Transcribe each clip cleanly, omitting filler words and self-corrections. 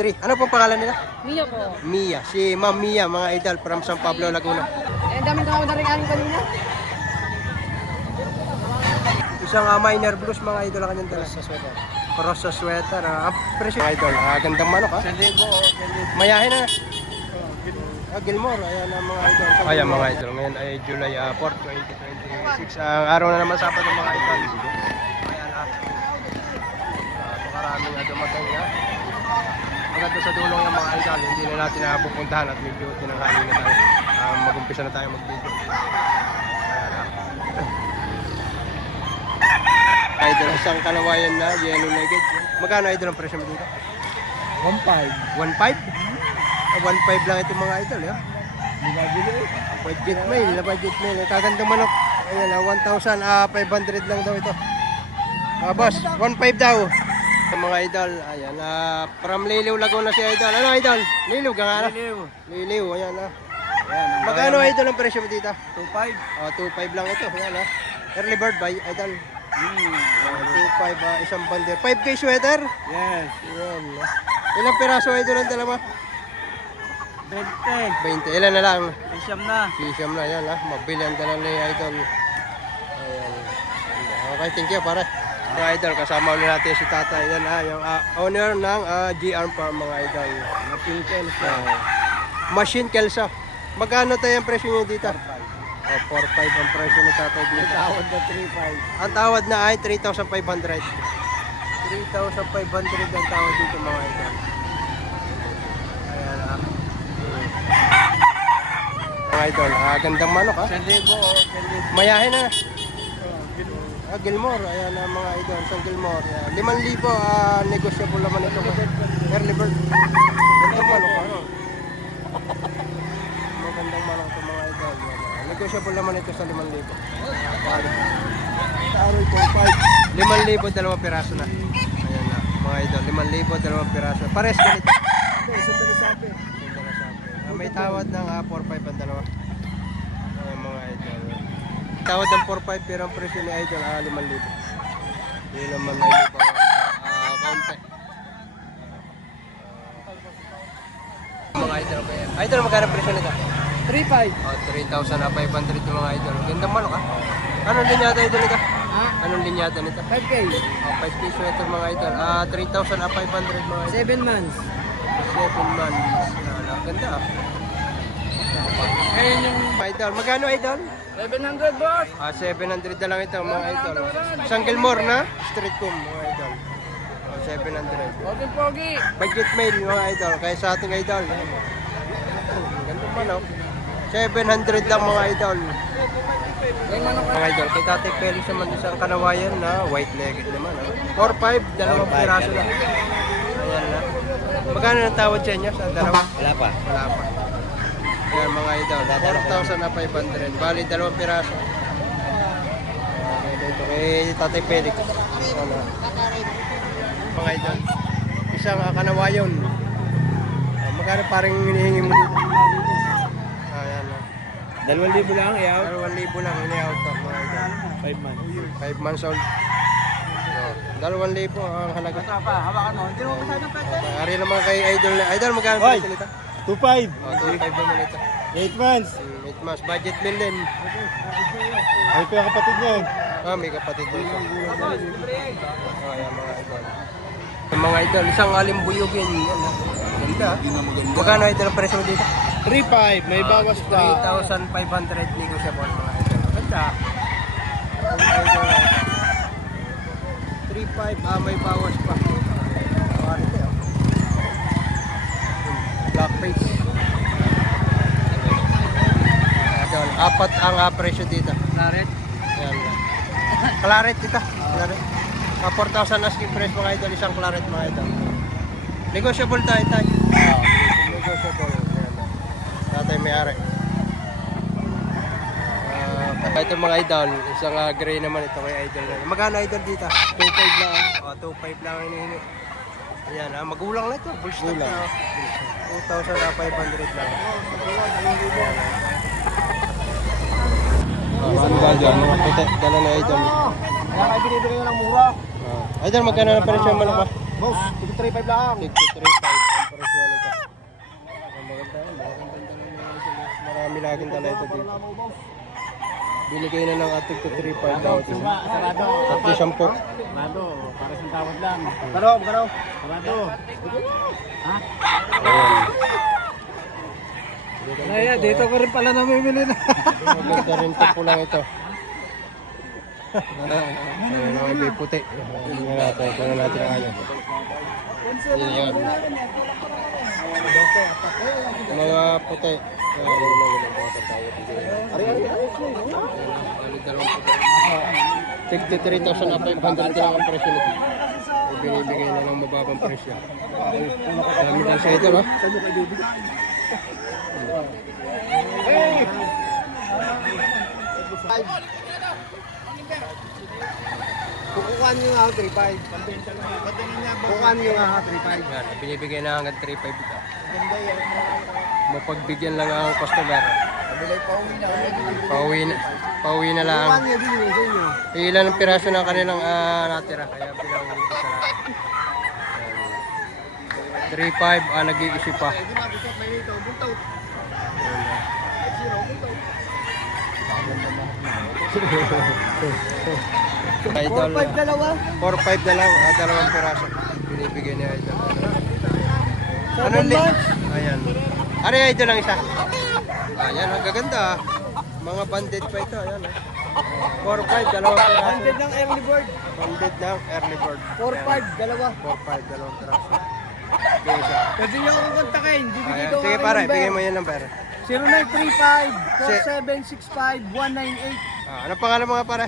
3. Ano pong pangalan nila? Mia po. Mia. Si Ma'am Mia, mga idol, from San Pablo, Laguna. Ang daming tao na rin kanina. Isang minor blues, mga idol, ang kanyang dala. Cross sa sweater. Presyo, mga idol. Gandang manok, ha? Mayahin na. Gilmore. Ayan ang mga idol. Ayan, mga idol. Ngayon ay July 4, 2026. Ang araw na naman Sabado, mga idol. Ayan, maraming dumating, ha? Maganda sa dulong yung mga idol, hindi na natin napupuntahan at medyo tinanghali na tayo. Mag-umpisa na tayo mag-video. Idol, isang kalawayan na yellow legged. Magkano idol ang presyo mo dito? 1.5. 1.5? 1.5 lang ito mga idol, ha? Budget mail, budget mail. Kagandang manok. Ayan, 1,500 lang daw ito. Boss, 1.5 daw. Mga idol, ayan, from Liliw, Laguna si idol. Ano idol? Liliw ka nga na? Liliw, ayan na. Magkano idol ang presyo mo dito? 2.5. 2.5 lang ito, ayan ha. Early bird by idol. 2.5, isang bander. 5K sweater? Yes. Ayan. Ilang piraso idol ang dala mo? 20. 20, ilan na lang? Isyam na. Sisam na, ayan ha. Mabili ang dala ni idol. Ayan. Okay, thank you pare. Mga idol, kasama ulit natin si Tatay. Yan yung owner ng GR Farm, mga idol. Machine Kelsa. Machine Kelsa. Magkano tayo ang presyo niyo dito? 4.5 ang presyo ni Tatay dito. Tawad na 3.5. Ang tawad na ay 3,500. 3,500 ang tawad dito, mga idol. Ayan mga idol, gandang manok ha. Mayahin na. Gilmore, ayan ang mga idol, San Gilmore. 5,000, negotiable naman ito. Early bird. Gandang manok, ano? Magandang manok ito, mga idol. Negotiable naman ito sa 5,000. Aroy ko 5. 5,000, dalawang piraso na. Ayan na, mga idol, 5,000, dalawang piraso. Pares ganito. Isa pa sa akin. May tawad ng 4,500 ang dalawa. Ayan mga idol. Tawad ng 4,500 pero ang presyo ni idol 5,000. Yun naman ay kaunti. Mga idol kaya. Idol, magkano presyo nito? 3.5. 3,500 yung mga idol. Gandang manok ha? Anong linyata idol nito? Ha? Anong linyata nito? 5K. 5 piso ito mga idol. 3,500 mga idol. 7 months. 7 months. Ganda ah. Ayun yung Idol, magkano idol? 700 boss. 700 na lang ito mga idol. San Gilmore na? Street com mga idol. 700. Pogi. Budget mail mga idol. Kaya sa ating idol. Ganda man oh. 700 lang mga idol. Mga idol, kay Tatay Felix naman isang kanawayan na white legged naman. 4-5, dalawang piraso na. Ayan na. Magkano ang tawad sa inyo sa dalawa? Wala pa. Wala pa. Ayan mga idol, 4,500. Bali, dalawang piraso. Dito kay Tatay Felix. Ano? Mga idol, isang kanawayon. Magkano parang hinihingi mo dito? Ayan na. 2,000 lang yaw. 2,000 lang hinihaw to mga idol. 5 months. 5 months old. 2,000 ang halaga. Pa, hawakan mo. Hindi mo masyado pwede. Ari naman kay idol. Idol, magkano Hoy! presyo nito? 2.5. 2,500 naman ito. 8 months. 8 months. Budget meal din. Ay, ko yung kapatid niya. May kapatid dito. Ayan mga idol. Yung mga idol, isang alimbuyugin. Yan, ha? Ganda. Magkano idol ang presyo dito? 3.5. May bawas pa. 3,500 negotiable mga idol. Ganda. 3,500, may bawas pa. Black face. Idol, 4 ang presyo dito. Claret. Yan. Claret dito. Claret. 4,000 asking price mga idol, isang claret mga idol. Negotiable tayo tayo. Negotiable. Yan. Tatay may-ari. Ito mga idol, isang gray naman ito kay idol. Magkano idol dito? 2.5 lang. 2.5 lang hinihingi. Ayan, magulang na ito. Full stock na. 2,500 lang. Ano ba dyan? Mga puti. Dala na idol. Kaya kayo binibigay nyo ng mura. Idol, magkano na presyo malaki? Boss, 3.5 lang. 63.5 ang natin dala ito dito. Binigay na ng ating 235 daw. Sarado. Ito 10. Sarado. Para sa tawad lang. Sarado. Ha? Ayan. Dito ko rin pala namimili na. Maganda rin ito po lang ito. Ayan, mga may puti. Tingnan natin. Tingnan natin ang ayaw. Ayan. Mga puti. Tig 3,500 lang ang presyo nito. Binibigay na ng mababang presyo. Dami lang sa ito, no? Kukuhaan nyo nga ako 3.5. Kukuhaan nyo nga ako 3.5. Yan, binibigay na hanggang 3,500 ito. Mapagbigyan lang ang customer. Pauwi na lang. Kukuhaan nyo din yung sa inyo. Ilan ang piraso ng kanilang natira. Kaya pinauwi ko sa lahat. 3,500 nag-iisip pa. Idol. 4.5 dalawa. 4,500 na lang, dalawang piraso. Binibigay ni Idol. Ano Seven months. Ayan. Ano yung Idol ang isa? Ayan, ang gaganda. Mga banded pa ito. Ayan. 4,500, dalawang piraso. Banded ng early bird. Banded ng early bird. 4.5 dalawa. 4,500, dalawang piraso. Okay, isa. Pwede nyo akong kontakin. Ayan. Bibigay ko Sige pare, bigay mo yan ng pera. 0935-4765-198. Ano pangalan mga pare?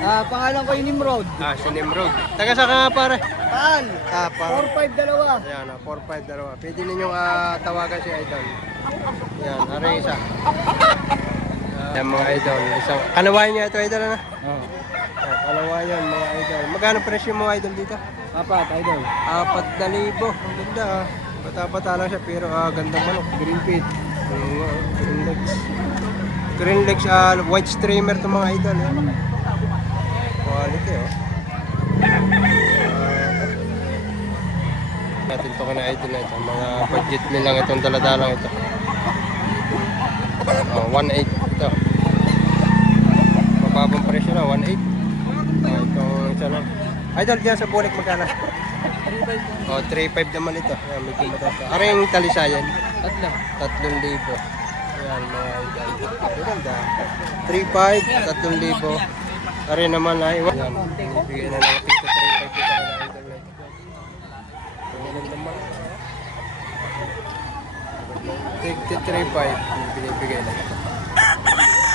Pangalan ko yung Nimrod. Si Nimrod. Taga sa ka nga pare? Taal. Pare. 4.5 dalawa. Ayan, 4,500 dalawa. Pwede ninyong tawagan si Idol. Ayan, ano yung isa? Ayan mga Idol. Isang, kanawayan niya ito Idol, ano? Oo. Kanawayan mga Idol. Magkano presyo mga Idol dito? Apat, idol. 4,000. Ang ganda Bata-bata lang siya pero gandang manok. Green feed. Green legs. Green legs, white streamer to mga Idol. Quality natin to na Idol na ito. Mga budget nilang itong daladalang ito. 1.8 ito. Mababang presyo na, 1.8. Itong isa lang. Idol dyan sa bulik magkano? 3.5 naman ito. Ayan, medyo mataas pa. Ano yung talisayan? 3,000. Ayan mga Idol. Maganda. 3.5, 3,000. Ari naman ay ayan. Bigay na lang tigto 3.5 dito kay Idol na ito. Ayan naman. Tigto 3.5 binibigay na.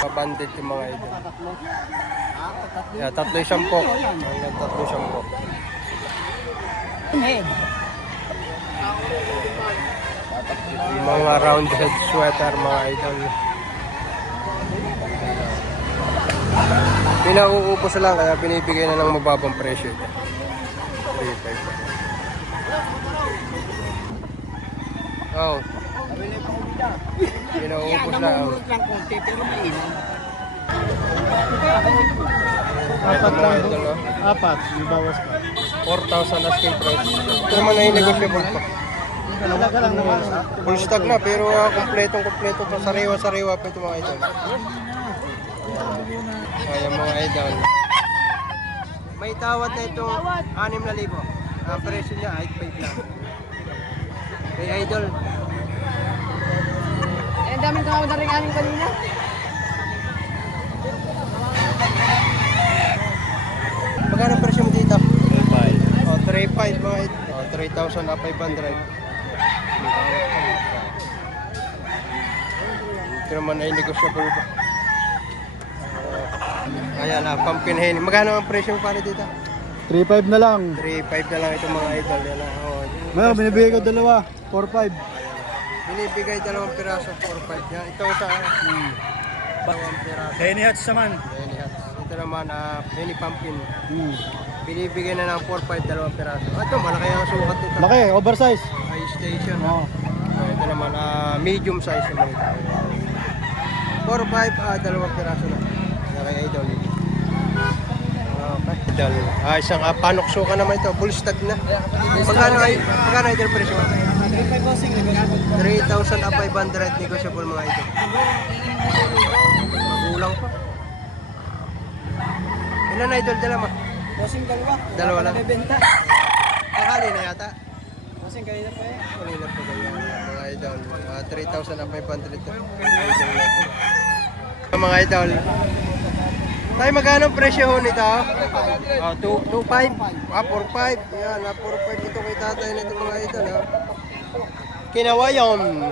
Pabandit yung mga Idol. Yeah, 3,10. Hanggang 3,10. Mga round head sweater mga Idol. Pinauubos lang kaya binibigay na ng mababang presyo ito. 3,500. Oh. Pinauubos lang. Apat Mga lang. Idol, oh. Apat. May bawas pa. 4,000 asking price. Ito naman ay negotiable pa. Talaga lang naman. Full stock na pero kompletong-kompleto pa. Sariwa-sariwa pa ito mga Idol. Ayan mga Idol. May tawad na itong 6,000. Ang presyo niya 8,500 lang. Kay Idol. Ang daming tawad na rin aning kanina. Magkano ang presyo mo dito? 3.5. 3,500 mga Idol. 3,500. Ito naman ay negotiable pa. Ayan pumpkin hen. Magkano ang presyo mo pare dito? 3.5 na lang. 3,500 na lang itong mga Idol. Yan lang. Ngayon, binibigay ko dalawa. 4.5. Binibigay dalawang piraso, 4,500. Yan, ito sa dalawang piraso. Henny Hats naman. Penny hats. Ito naman, penny pumpkin. Binibigay na ng 4,500, dalawang piraso. Ito, malaki ang sukat nito. Laki, oversize. High station. Oo. Ito naman, medium size naman ito. 4,500, dalawang piraso na. Kaya Idol. Okay. Idol. Isang panokso ka naman ito. Full stock na. Magkano Idol presyo? 3,500 bossing, negotiable pa. 3,500 negotiable mga idol. Magulang pa. Ilan na idol dala mo? Bossing dalawa. Dalawa lang. Bebenta. Hali na yata. Bossing kanina pa eh. Kanina po ganyan mga idol. 3,500 ito. Mga idol natin. Mga idol. Tayo magkano ang presyo ho nito? 2.5. 4.5. Yan, 4.5 ito kay tatay nito mga idol. Kinawayon.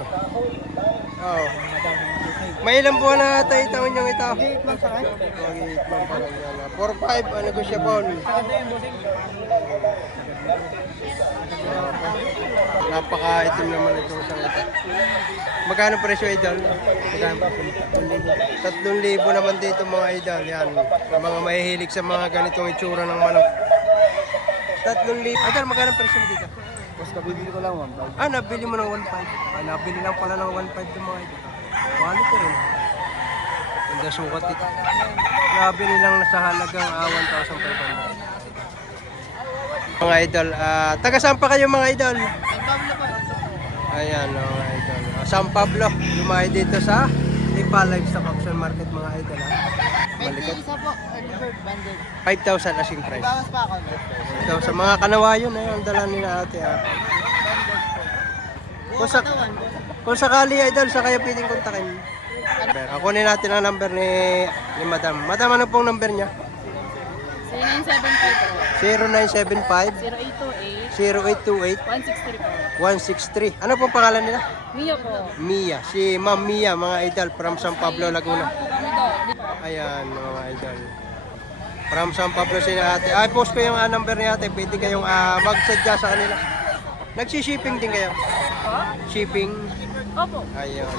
Oh. May ilang buwan na tayo taon yung ito? Mag-8 lang pa rin. Mag-8 lang pa lang yan. 4.5, negosyable. Napaka-itim naman itong isang ito. Magkano presyo idol? 3,000 naman dito mga idol. Yan. Sa mga mahihilig sa mga ganitong itsura ng manok. 3,000. Idol, magkano presyo mo dito? Boss, kabibili ko lang 1,500. Nabili mo ng 1.5. Nabili lang pala ng 1.5 itong mga idol. Quality rin. Hindi sukat ito. Nabili lang sa halagang 1,500. Mga idol, taga saan pa kayo mga idol? Ayan mga idol. San Pablo, lumayo dito sa Lipa Livestock Auction Market mga idol. Malikot. Isa po, early bird banded. 5,000 asking price. Bawas pa ako. So, sa mga kanawayon na yung dala ni na ate. Kung sakali idol, sa kayo pwedeng kontakin. Kunin natin ang number ni Madam. Madam, ano pong number niya? 0975 0975 0828 0828 163 163. Ano pong pangalan nila? Mia po. Mia. Si Ma'am Mia, mga idol, from San Pablo, Laguna. Ano Ayan, mga idol. From San Pablo si ate. Ay, post ko yung number ni ate. Pwede kayong mag-sadya sa kanila. Nagsi-shipping din kayo? Shipping. Opo. Ayun.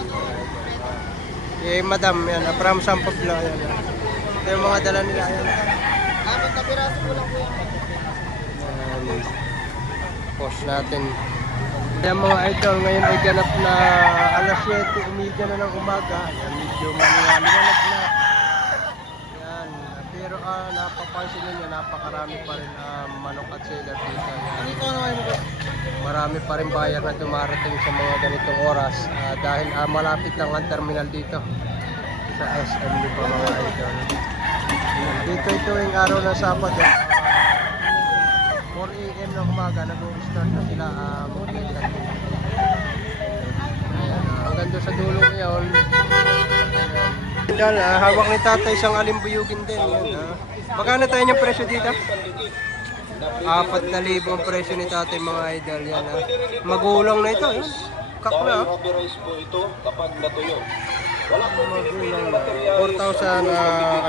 Eh, madam, yan. From San Pablo. Ayan. Ito yung mga dala nila. Ayan. Apat na piraso ko lang po yung Ayan. Post natin. Ayan mga idol, ngayon ay ganap na alas 7:30 na ng umaga. Ayan, medyo maliwanag na. Ayan, pero napapansin ninyo, napakarami pa rin manok at seller dito. Ayan. Marami pa rin buyer na dumarating sa mga ganitong oras dahil malapit lang ang terminal dito sa SM pa mga idol. Dito ito yung araw ng Sabado. 4 AM ng umaga, nag-start na sila mag-ilan. Hanggang doon sa dulo ngayon. Ayan, hawak ni tatay isang alimbuyugin din. Yan, magkano tayo yung presyo dito? 4,000 ang presyo ni tatay mga idol. Yan, magulang na ito. Yan. Kak na. Magulang na. 4,000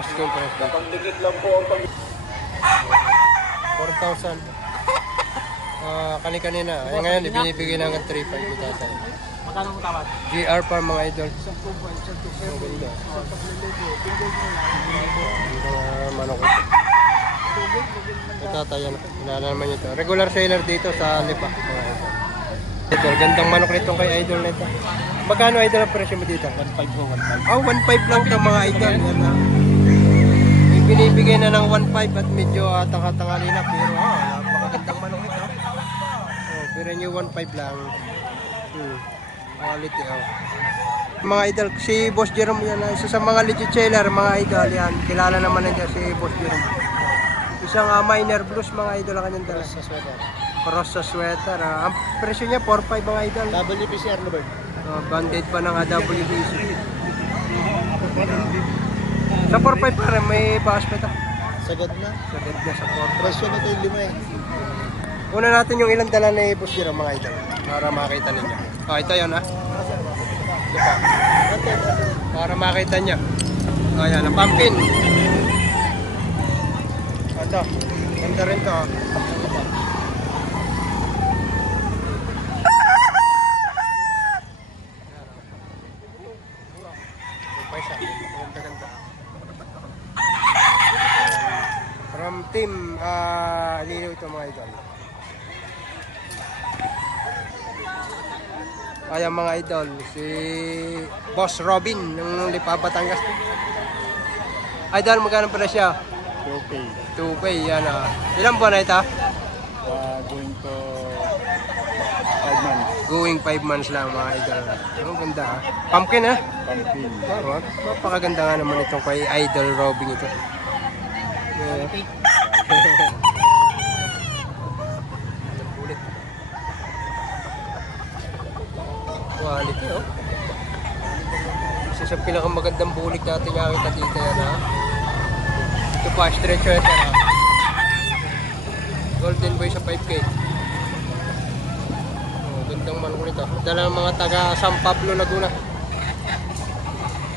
asking price. 4,000. Kanina. Ay, ngayon, ibinibigay na ng 3,500 ni tatay. Magkano mo tawad? GR pa mga idol. Maganda. Manok ito. Tatay yan. Kilala naman ito. Regular seller dito sa Lipa. Mga idol. Ito, gandang manok nitong kay idol na ito. Magkano idol ang presyo mo dito? 1,500 po, 1,500. 1.5 lang ito mga idol. Yan na. May binibigay na ng 1.5 at medyo tanga-tangali na. Pero napakagandang manok ito. Pero nyo 1.5 lang. Quality mga idol, si Boss Jerome yan, isa sa mga legit seller mga idol yan. Kilala naman nandiyan si Boss Jerome. Isang minor blues mga idol ang kanyang dala. Sa sweater. Cross sa sweater. Ang presyo niya 4.5 mga idol. WPCR na bird. Banded pa ng WBC. Sa 4.5 pa rin, may baas pa ito. Sagad na. Sagad na sa 4.5. Presyo nito yung 5 eh. Una natin yung ilang dala ni Boss Jerome mga idol. Para makita ninyo. Ito yun Ito pa. Para makita nyo. Ayan, ang pumpkin. Ito. Ganda rin to. Ganda-ganda. From team Lilo ito mga idol. Ayan mga idol, si Boss Robin ng Lipa, Batangas. Idol, magkano pala siya? Okay. 2K, yan Ilang buwan na ito? Going to 5 months. Going 5 months lang mga idol. Ang ganda ha. Pumpkin ha. Pumpkin. Oh, napakaganda nga naman itong kay Idol Robing ito. Yeah. Ulit. Quality oh. Isa sa pinakamagandang bulik natin nakita dito yan ha. Ito pa, stretcher ha. Golden Boy sa 5K. Oh, gandang manok nito. Dala ng mga taga San Pablo, Laguna.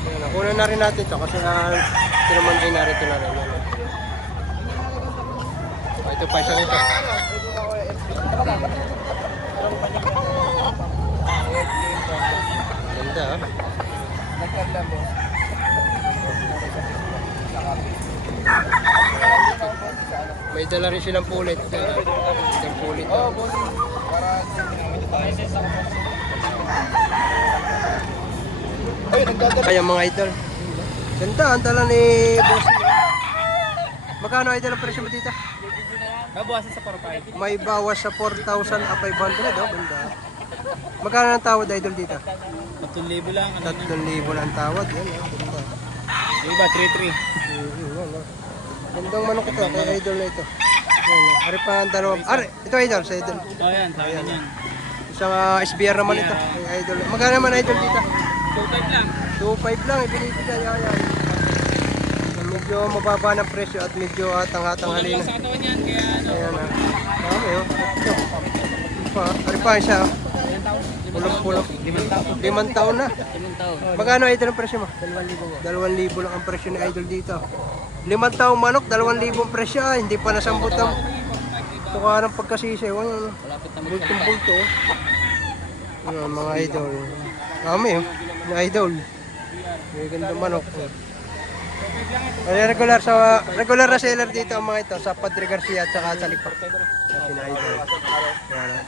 Ayan, nakunan na rin natin ito kasi ito naman ay narito na rin. Ayan. Oh, ito pa isang ito. Ganda ha. May dala rin silang pulit. Isang pulit. Kaya mga idol. Ganda ang dala ni Boss. Magkano idol ang presyo mo dito? Nabawasan sa 4-5. May bawas sa 4,500 oh. Ganda. Magkano ang tawad idol dito? 3,000 lang. 3,000 lang ang tawad. Yan oh. Ganda. Yung iba, 3,300. Yan oh. Gandang manok ito. Kay idol na ito. Yan oh. Ari pa ang dalawang. Ari, ito idol sa idol. Oh, yan. Sa akin yan. Isang SBR naman ito. Kay idol. Magkano naman idol dito? 2,500 lang. 2.5 lang, ibinibigay yan. Medyo mababa ng presyo at medyo tanghatang-hali na. Sa katawan yan, kaya ano. Ayan na. Dami oh. Ito. Pa, ari pa siya. Pulong-pulong. 5 taon na. 5 taon. Magkano idol ang presyo mo? 2,000 lang ang presyo ni idol dito. 5 taong manok, 2,000 ang presyo. Ah, hindi pa nasambot ang tuka ng pagkasisiw. Ano? Malapit na Bultong-bulto. Ayan, mga idol. Dami oh. Mga idol. May ganda manok. Ay, regular na seller dito ang mga ito sa Padre Garcia at saka sa Lipa. Sa Idol. Ayan.